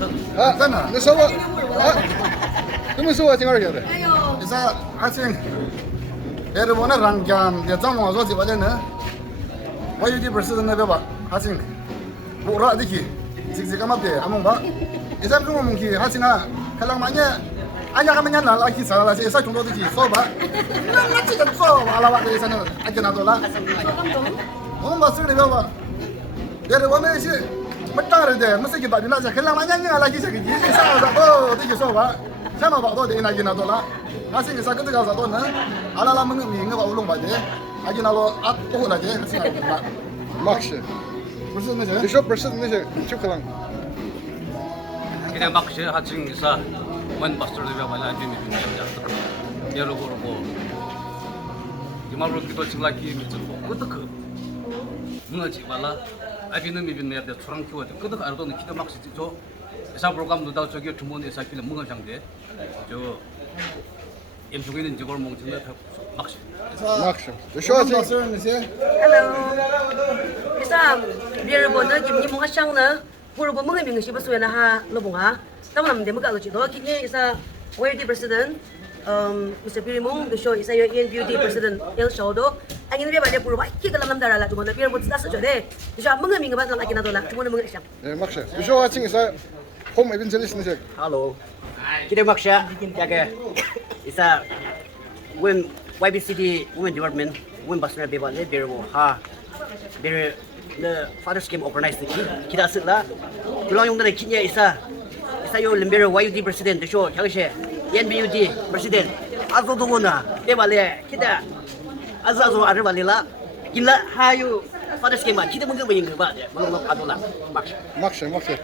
真的，你说我怎么说我今儿有的？你说还行，也是我那人家也张罗说起我的呢，我有点不是那边吧，还行，不热的去，这个嘛别，阿蒙吧，你说中国蒙去还行啊，看浪漫呢。Anya kami nyana lagi salah sih saya contoh tu soba, nak cakap soba ala waktu sana aja nak tolak. Oh masuk ni bawa, dari mana sih? Betul deh, mesti kita bila saya kelang banyak lagi saya kerja, saya oh tu soba, saya mau bawa tu dia aja nak tolak. Masih saya kata kalau satu na, ala lama ni nggak bawa ulung baje, aja nak lo atuh lagi, masih nak. Maksud, bersih ni je. Besok bersih ni je, cukup lang. Kita maksud hacing isa. When pastor dia bala dia mungkin dia rogo Dimapur kita cing lagi macam kita ke mana cik bala abi ni mungkin dia curang kiwa dia kita ada tu kita maksud itu esa program tu tahu juga cuma esa film mengang dia jo Yimkhiung ini juga mungkin dia maksud besok pastor ni sih hello esa biar bodoh Yimkhiung asang na pura mengang minggu siapa suara ha lobonga tahu nama dia muka lucu. Doa kini isa YBCD President, Mr. Pirimung, the show isa YBCD President yang show do. Angin dia banyak puluh baik kita dalam darah lah. Cuma tapi yang buat saja deh. Bisa mengambil apa lagi nak tolak. Cuma mengambil siapa? Maksud. Besok acing isa home evangelist ni sih. Halo. Kita maksud jaga isa YBCD Women Department Women Basna Beba ni biru ha biru the father scheme organized kita asal tulang yang dari kini isa saya lembaga YBCD President tu show yang saya YBCD President asal tu mana dia balik kita asal ada balik lah kita hayu pada skema kita mungkin banyak balik belum ada lah maksud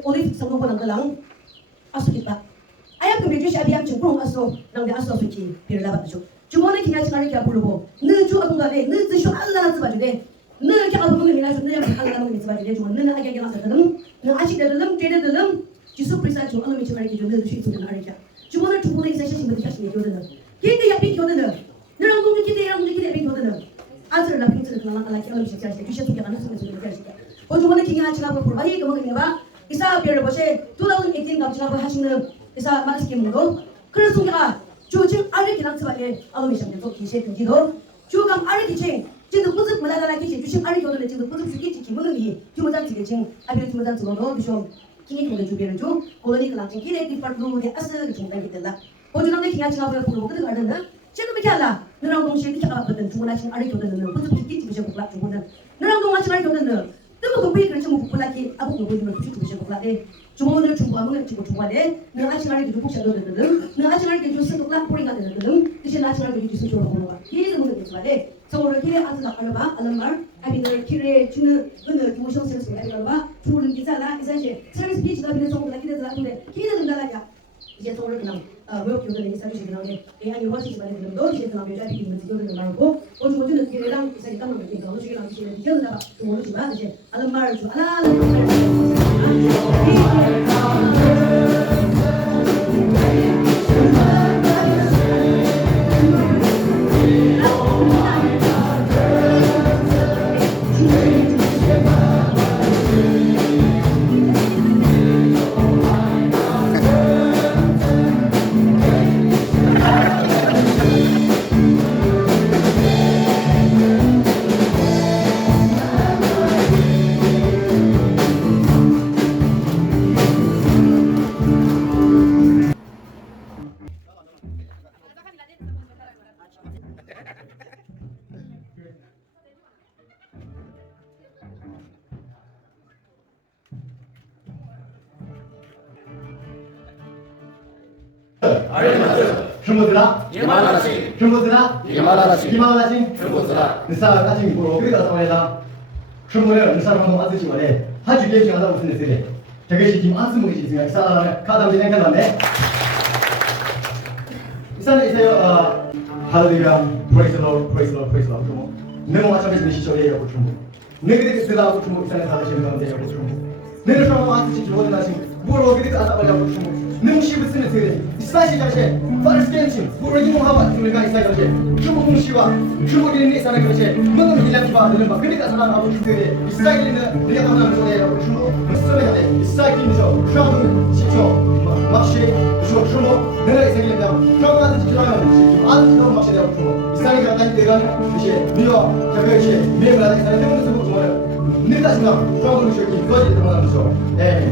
Oasis sama orang kelang asal kita. Ayam kemudian saya biar cungkung asal, nang dia asal suci biar dapat tu. Cuma ni kena cakap kita perlu bo. Nencu aku tak ada, nencu show Allah sebab juga. Nen kita aku mungkin nak cakap Allah mungkin sebab juga. Cuma nen agak agak nak dalam, nen asyik dalam, tidak dalam. Justru perisa cuma Allah mencakap kita nen suci itu dengan kita. Cuma nen cuma ni saya simpel dikasih dia jodoh. Kita yang pergi jodoh. Nen orang tu kita yang pergi jodoh. Asal lah pergi jodoh Allah Allah kita mencakap kita. Justru kita anak semua dikasih. Oh cuma ni kita cakap apa pun. Bagi kamu ni apa? Isa biar boleh 2018 dalam cakap hasilnya isa mana skim mudo. Kerana sungguh Jujur ada kita sebabnya Allah macam tu kisah tu jido. Juga ada kisah. Jadi pusat melada lagi kisah. Jujur ada kita ni jadi pusat sikit sikit mana ni. Cuma jangan sikit cing. Abi cuma jangan sebab tu kini kita juga berju. Koloni kelang cing kini di part dulu dia asal cuma kita lah. Kalau jangan kita cakap apa pun kita ada na. Jadi macam lah. Nerang dong sih kita apa pun cuma nasi ada kita na. Pusat sikit sikit macam bukan cuma na. Nerang dong macam ada kita na. Tapi kalau pergi kerja cuma bukan lagi. Aku nggak boleh macam macam bukan deh. Cuma orang cuma cuma deh. Nerang asyik ada kita bukan ada kita. Nerang asyik ada kita sesuatu lah pun ingat ada kita. Di sini asyik ada kita sesuatu orang. Ini semua kita cuma deh. So orang kira asal nak ada apa? Alamar. Abi nak kira cuma mana cuma sosial sekali ada apa? Cuma kita lah. Isanya. Saya speech dah bila semua lagi dah tu deh. Kita dah lagi. Jadi orang kenal. Work juga ni saya juga ni. Yang luar sih sebenarnya dalam dua sih dalam belajar di masjid juga dalam aku. Orang cuma tu kira orang saya kita mana kita. Orang cuma kita dah. Cuma orang cuma. Alamar cuma. Alamar. 중고들아 Gimana 중고들아 sih? 기마라지 Gimana? 느사 까진 보러 그리가 사와야 중고는 느사로 한번 맞지 말에 하주 게임 하다 무슨 일이래 되게 지금 안쓰 먹이 지금 이사라면 가담이 생각나네 이사는 이세요 할렐루야 praise the Lord praise the Lord praise the Lord 좀 내가 마찬가지 시절에 하고 좀 내가 그때 쓰다고 좀 이사는 다 되시는 건데 하고 좀 내가 좀 마찬가지 기도는 하신 뭘 어떻게 하다 보려고 좀 능시를 쓰는 세대 이스라엘 자체 팔레스타인 우리 모하바 우리가 이스라엘 자체 중국 시와 중국인이 이스라엘 자체 뭔가 일하지 마 되는 바 그러니까 사랑하고 중국에 이스라엘은 우리가 하는 소리예요 중국 무슬림한테 이스라엘인이죠 샤도 지죠 막시 중국 내가 이스라엘이면 샤도한테 지라면 아주 막시 되고 중국 이스라엘이 가까이 내가 이제 미워 저거 이제 미래가 나타나는 이스라엘 때문에 쓰고 정말 내가 지금 샤도를 저기 거짓 들어가는 거죠 예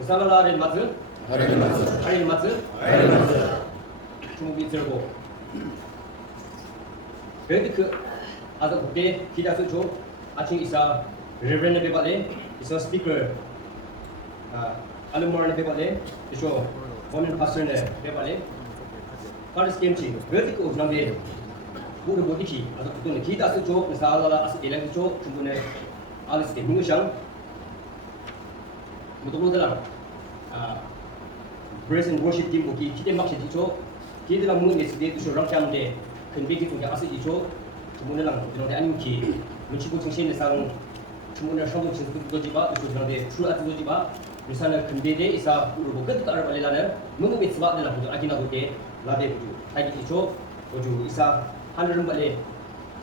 우사발라를 맞은 아리를 맞은 중국이 들고 그래도 아주 그때 기다스 조 아침 이사 레버런드 베발레 이사 스피커 알루머니 베발레 이쇼 원은 파스네 베발레 파르스 게임치 그래도 오즈나베 부르 보디키 아주 그때 기다스 조 이사라라 아스 엘레크 조 중국에 알스 게임이상 무도모들랑 praise and worship team buki kite mak sedi cho kite lang mun ngesde tu shorang kam de kenbe ki tuja ase icho tumune lang dong de anim ki luchi bu chingsin ne sang tumune shong bu chingsu do jiba tu shorang de tru at do jiba misana kenbe de isa uru bu kat ar bale lana mun be tswa de la bu akina bu de la de bu tai ki icho oju isa hanerum bale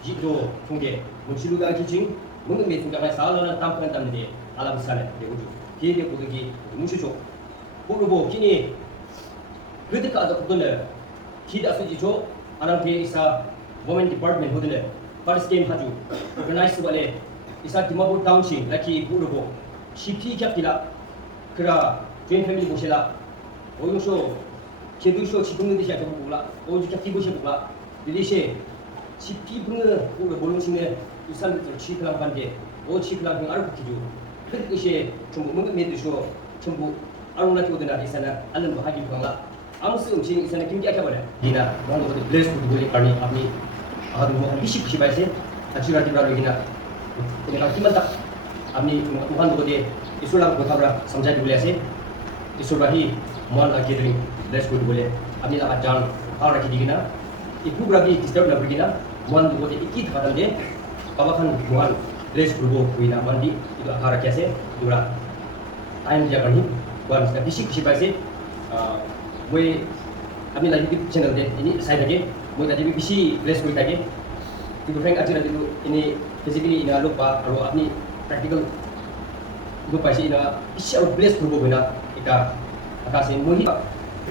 ji do tungge luchi lu ga ki ching mun be tunga ba sa la tam kan tam de ala misana de oju kite bu gi mushi cho 부르보 기니 그때까 아주 그거는 기다 쓰지죠 아랑테 이사 women department 호드네 파리스 게임 하주 organize 발에 이사 디마포르 타운시 라키 부르보 CP 캡기라 그라 joint family 보실라 오용쇼 제도쇼 지동는 데시 아주 몰라 오주 캡기 보시 몰라 리리시 CP 분은 우리 몰롱싱에 이산들 치클랑 반데 오 치클랑 그 알고 기주 그것이 좀 뭔가 메드쇼 전부 아무나 키우드나 이사나 알는 거 하기 그런가 아무스 음식 이사나 김기 아까 말해 이나 뭔가 어디 블레스 부르고 아니 아니 아주 뭐 이십 시바이세 아치라 디브라로 이나 내가 김만다 아니 무한 거데 이술랑 고타브라 समझा दिबलेसे 이술라히 무한라 게드링 블레스 부르고 아니 나 장 아라 기디기나 이프브라비 디스터브 나브기나 무한 거데 이키 가던데 바바칸 무한 블레스 부르고 보이나 만디 이거 아라 캐세 이거라 타임 디아가니 wan sudah bisik pasti, boy, kami lagi di channel deh, ini saya lagi, boy tadi bisi bless boy tadi, itu Frank aja nanti ini physically ini lupa, kalau abni practical lupa sih ini bisi harus bless berubah benar, kita atasin boy,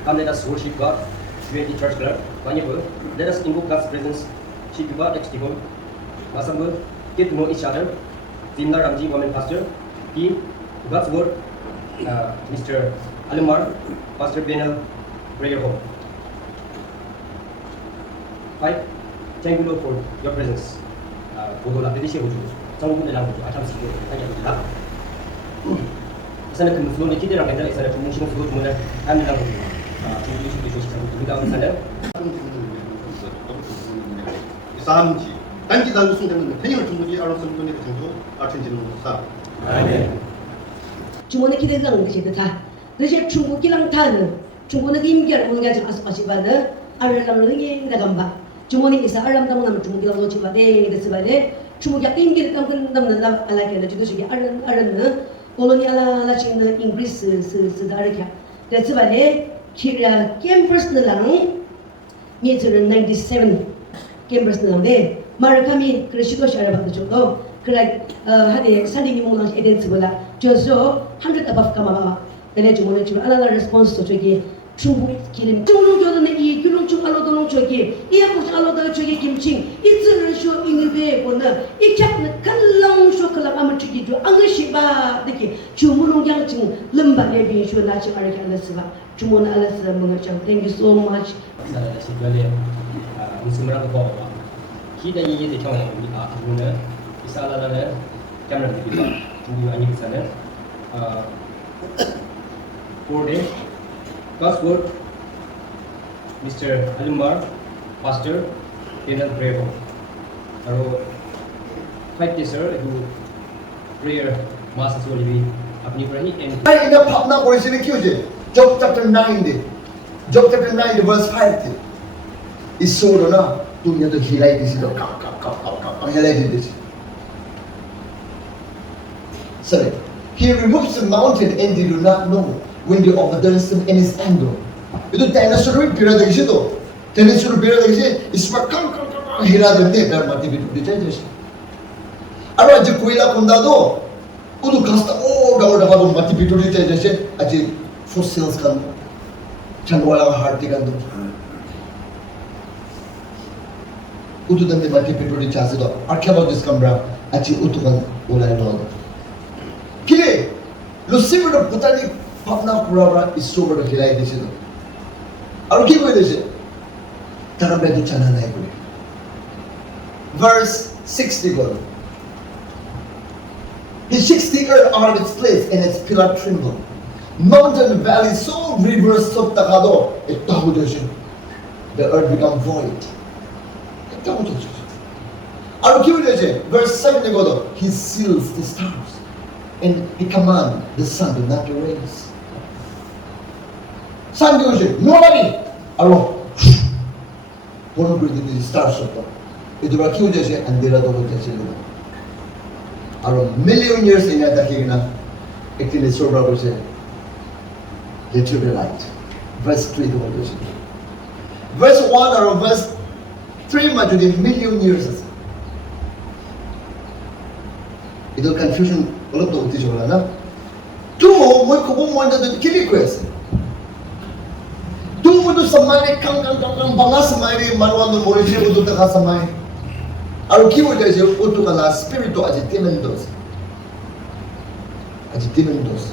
kami ada worship God, unity church club, banyak boy, let us invoke God's presence, she juga next time, masa boy, get to know each other, Timna Ramji women pastor, di God's word. Mr. Alimar, Pastor Benel, prayer home. Hi, thank you Lord for your presence. Bodoh lah, jadi saya wujud. Jangan pun dalam wujud, acam sikit, tanya wujud lah. Sana kemudian flow ni kita orang kata, sana cuma sih flow cuma dah, kami dalam wujud. Cuma itu sih satu kita orang sana. 삼지 단지 단지 순대는 그냥 중국이 알아서 분이 정도 아천지는 사. 아멘. 중국의 기대가 그것이 다. 그래서 중국이랑 다는 중국의 임결 오는 게 아주 아스파시바는 알람을 내가 봐. 중국이 이사 알람다고 나면 중국이랑 놓지 봐. 네, 그래서 봐네. 중국이 임결 담근 담는 남 알라게 나 주도식이 알람는 kolonial China English sedarikya. That's why kira campus nalang meter 97 campus nalang de marakami krishito shara bakto chodo kira hade sandi ni mong edens bola joso 100 above kama dele jumone chuma ala response to chogi 중국 기름 중국교도는 이 귤롱중 알로도롱 저기 이하고 알로도 저기 김칭 이즈는 쇼 이니베 보는 이 캡는 칼랑 쇼클랑 아무 저기 저 앙시바 되게 주문롱양 중 름바에 비쇼 나치 알칸스가 주문 알스 뭔가 thank you so much 사람들 시절에 무슨이라고 봐 기대이 이제 경험이 아무는 이사라라는 camera 되기도 중국 아니 비사는 for God's word, Mr. Alimar, Pastor, Penal Brevo. Aro, fight this sir, do prayer, mass as well, apni prahi and. In the Papna originally accused, Job chapter 9, Job chapter 9, verse 5. Is so na, dunya to hilai this, hilai this. Sorry, he removes the mountain and they do not know. When they overturns him in his anger. Itu dinosaur pira dekhi to. Dinosaur pira dekhi is for hira dekhi dar mati bitu dichaje. Aro aje koila kunda do. Udu kasta o gaur daga do mati bitu dichaje. Aje fossils kan chanwala harti kan do. Udu dande mati bitu dichaje do. Archaeologist kambra aje udu kan ulai do. Kile Lucifer putani Papna kurabra is sober to hilai this. Aru ki koi this? Tarambe tu chana nai koi. Verse 60 go. He shakes the earth out of its place and its pillar tremble. Mountain and valley so rivers of takado. The earth become void. Verse 7 go. He seals the stars and he commands the sun to not to raise. Sun goes, nobody. Aro. One breathing the stars of it will kill this and there are the Aro million years in that higna. Actually, so brother said, let you be light. Verse 3 to verse 1 or verse 3 much of the million years. It will confusion all of the teacher. Two more common one that the killing question. Two to samari kang bangas samari marwan no mori se utu taka samai. Aru ki wote je utu kala spirito agitimentos. Agitimentos.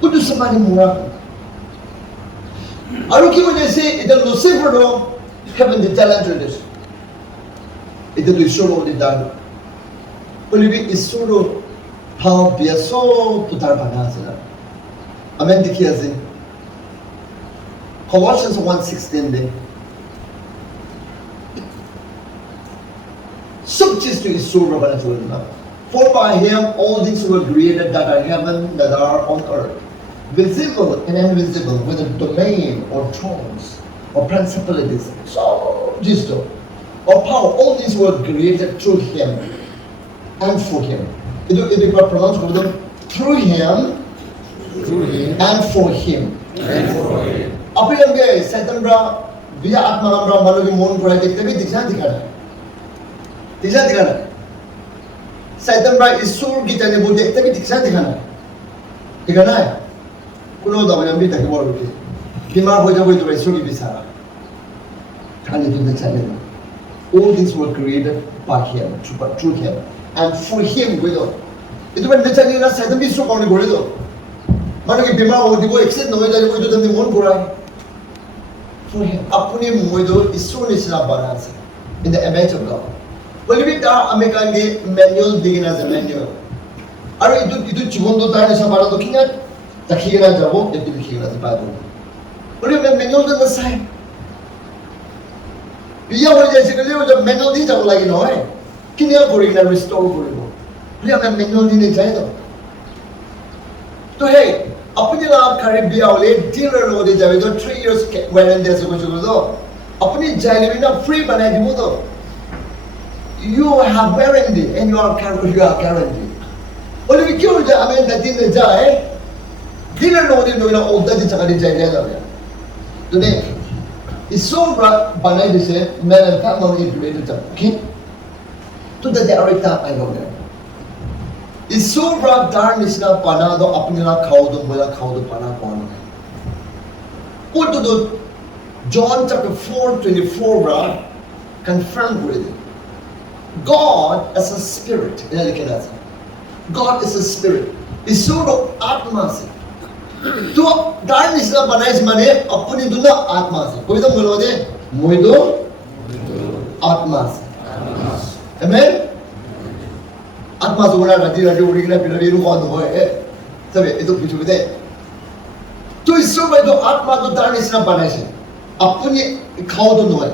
Utu samari mura. Aru ki wote se ita Lucifer no heaven the talent this. Ita do show the dan. Olivi is solo how be so putar banasa. Amen dikiasin. Colossians 1:16 de. Subject to his soul banasa. For by him all things were created that are heaven, that are on earth, visible and invisible, whether domain or thrones or principalities. So just or power, all things were created through him. And for him. It will pronounce through him and for him. Apa yang dia Satan bra biar atma bra malu di mon bra tapi tidak dikana. Satan bra isur kita ni boleh tapi tidak dikana. Kuno dah macam ni tak boleh. Bima boleh tu isur bisa. Kali tu tak cakap. All things were created by him, through him. And for him, we do. Itu kan macam ni lah, saya tu bisa kau ni boleh tu. Mana kita bima awak dibuat exit, no, jadi kita tu mesti kurai. For him, apuni muido isu ni sila balance in the image of God. Boleh kita American ni manual digina je manual. Aru itu cibon tu tahu ni sama orang tu kingat, tak kingat jawab, jadi kingat tu pada. Boleh manual tu nasai. Biar boleh jadi kalau jawab manual ni jawab lagi no, Kini aku nak restore kau. Dia akan manual ni jadi tu. तो है अपने लाभ खरीद भी आवले dealer लोग दे जावे तो 3 years वारंटी ऐसे कुछ कर दो अपनी जाइले भी ना फ्री बना दी तो you have warranty and you are guarantee और भी क्यों जा हमें नदी में जाए डीलर लोग दे ना ओदा दी चक्कर जाइले ना तो ने इस सोबरा बनाए जिसे मैंने कहा मौली इंप्लीमेंट जब कि तो द डायरेक्टर आई लो इस सोबरा दार निस्ना पाना तो अपने ला खाओ तो पाना कौन है वो तो John chapter 4:24 bra confirmed with it. God is a spirit. God is a spirit. Isuro atma se. तो darkness ना बनाए इसमाने अपनी दुनिया आत्मा से. कोई तो बोलो दे मोइदो आत्मा से. Amen. आत्मा से बोला राजी उड़ी गया फिर ये रुका तो है. तबे ये तो पूछो दे. तो इसरो में तो आत्मा तो darkness ना बनाए से. अपनी खाओ तो नहीं.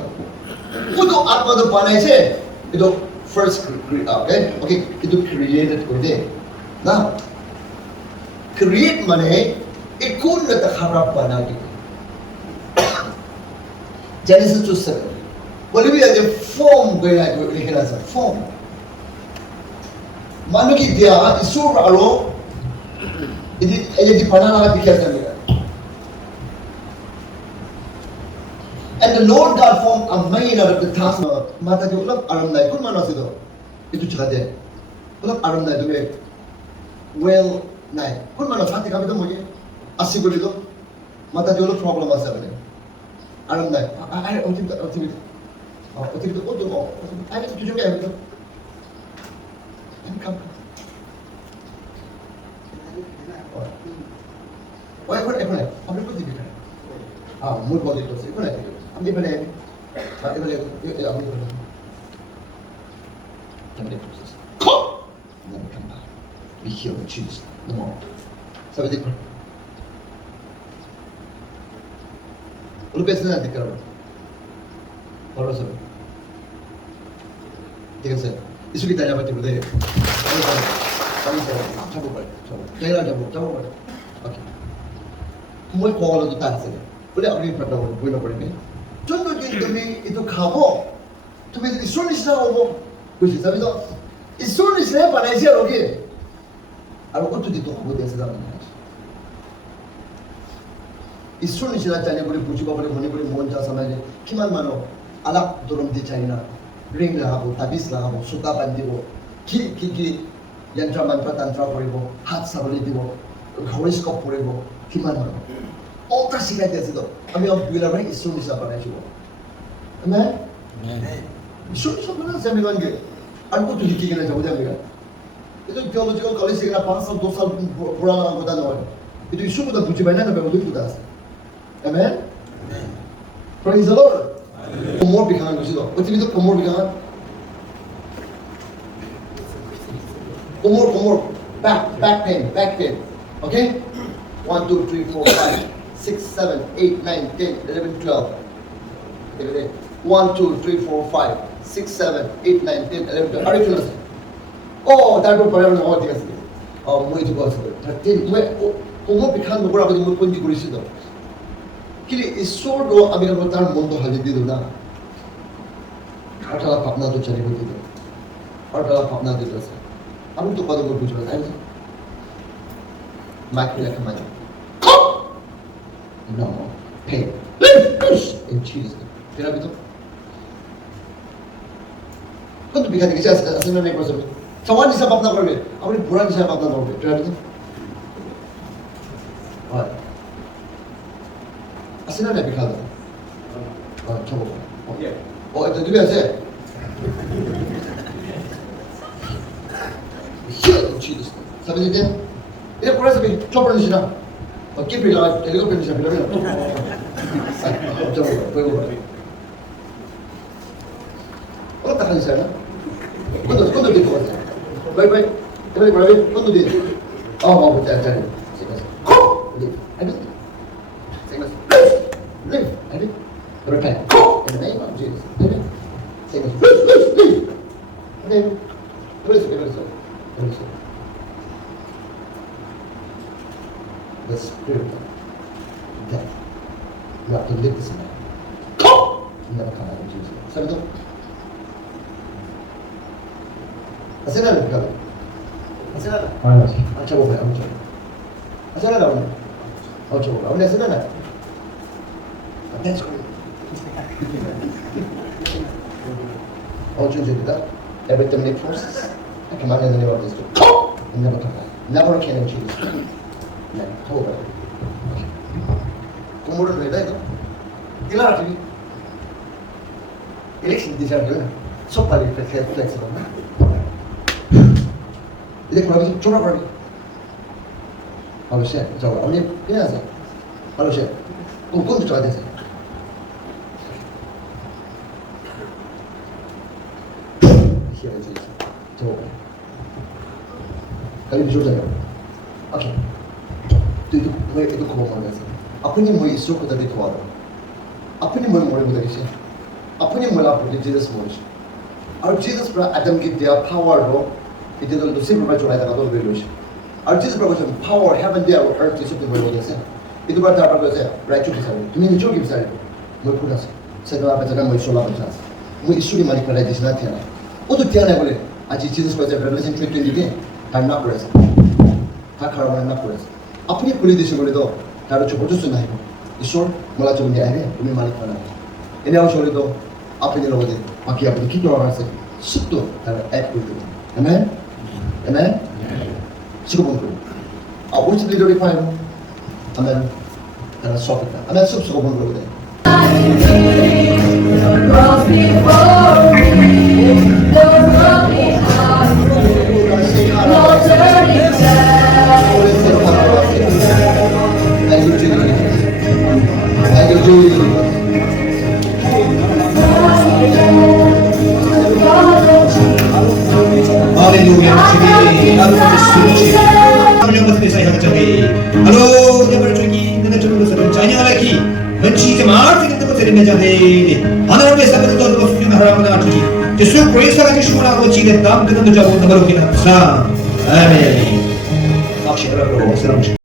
वो तो आत्मा तो बनाए से. ये तो first okay itu created ko de na create mane ikun na takharap banagi Genesis 2:7 boleh bi ada form gaya ko likhna sa form manu ki dia isur aro ini di panana dikha kami and the Lord God formed a man out of the task mata jo ulap aram nai kun mano sido itu chakade ulap aram nai dome well nai kun mano chati kami to moye asi goli do mata jo ulap problem asa bane aram nai ai otim to odo ai to jo ga to and come 이번에 아무리 것도 이렇게 뭘 봐도 있었어 이번에 이번에 아무리 잠깐 process. And then we come back. We heal and choose the more. So we think, udah biasa nanti kalau, kalau sahaja. Tiga set. Isu kita dapat tiba deh. Kami cabut balik. Jangan cabut balik. Okay. Semua call itu tak saja. Boleh apa ni pertama, boleh apa ni? Contoh itu kamu, tu isu ni siapa orang? Kuci, tapi tu isu ni siapa nak siapa lagi? Aku tu di tu aku dia sedang menangis. Isu ni siapa cakap boleh puji boleh mana boleh monca sama dia. Kiman mano, alak turun di China, ring lah aku, tabis lah aku, suka bandi aku, ki yang zaman tantra boleh aku, hat sabuli dia aku, horoscope boleh aku, kiman mano. Oh tak sih dia tu. Kami orang bilang orang isu ni siapa nak siapa? Amen. Isu ni siapa nak siapa lagi? Aku tu hidup kena jauh dia. Itu theological college kena 5 साल 2 साल पुराना orang kota orang. Itu isu kita puji banyak nak betul kita. Amen. Praise the Lord. Komor bikangan tu siapa? Betul itu komor bikangan. Komor. Back pain. Okay? 1, 2, 3, 4, 5, 6, 7, 8, 9, 10, 11, 12. Okay. 1, 2, 3, 4, 5, 6, 7, 8, 9, 10, 11, 12. Are you clear? Oh, that will probably not what you say. Oh, more to go. Komor bikangan nomor apa tu pun diguris itu. Kili isor do Amerika Utara mundo halid itu na. Adalah papna tu cari begitu. Adalah papna tu terasa. Aku tu pada berbuat macam ni. Michael yang kemana? No, pain. In Jesus. Kira betul? Kau tu bikin kerja asal ni proses. Cawan ni siapa nak berbe? Apa ni buran ni siapa nak berbe? Kira betul? Wah. Asal ni bikin apa? Coba. Okay. Oh itu tu biasa. In Jesus. Sampai dia. Ini kurang sampai coba ni sih. Okay, bila helikopter ni sampai bila. Coba, boleh. Orang tak kali sana. Kau tu di mana? Baik. Terima kasih. Kau tu di. Oh, mau cari. Kau. Ada. Live. Ada. Repent. In the name of Jesus. Amen. Live. Amen. Terus. The spirit of death. You have to live this man. You never come out of Jesus. Sabi tu? Asal na nagkala? Asal na? Coba ba? Asal na daw? Coba. Asal na? That's great. Choose kita. Every terminate forces. I command in the name of this. And never come back. Never can in Jesus. Coba. Kemudian beda itu. Gila lagi. Election di sana. So paling fleksibel. Jadi kalau coba pergi. Kalau saya, coba. Ini biasa. Kalau saya, hukum itu ada saya. Siapa sih? Coba. Kali bisa saja. Oke. Itu kau mana sih? Apa ni mau isu kita di tuan? Apa ni mau kita kisah? Apa ni mau lapor di Jesus mau? Our Jesus pra Adam give their power do. Itu tu simple macam mana kita tahu berulis. Our Jesus pra macam power heaven there on earth itu tu boleh sih. Itu berarti apa tu sih? Right tu kisah. Tu ni juga kisah. Mau pun sih. Saya tu apa cakap mau isu lah macam. Mau isu di mana kerja di sana tiada. Itu tiada boleh. Aji Jesus pra cakap Revelation 20 ni. I'm not present. Tak karuan nak present. अपनी police देश बोले तो तारो चुप तो सुना है ईश्वर मला चुप नहीं है तुम्हें मालिक बना इन्हें आओ छोड़े तो अपने लोगों दे बाकी अपने कितने और से सब तो तारो ऐप कर दो amen सिर्फ बोल करो अब वो चीज़ लिखो पाए amen तारो सॉफ्ट है amen सब सब बोल करो दे Hallelujah. Jadi, aku bersuci. Kamu yang betul saya jadi. Halo, dia bercuci. Nana cuma sebenarnya lagi. Menci kemar kita betul jadi. Anak biasa betul betul suci haram nak cuci. Justru perisa kan cuma nak cuci dan dam kita tu jauh nak baru kita. Amin. Maksudnya apa?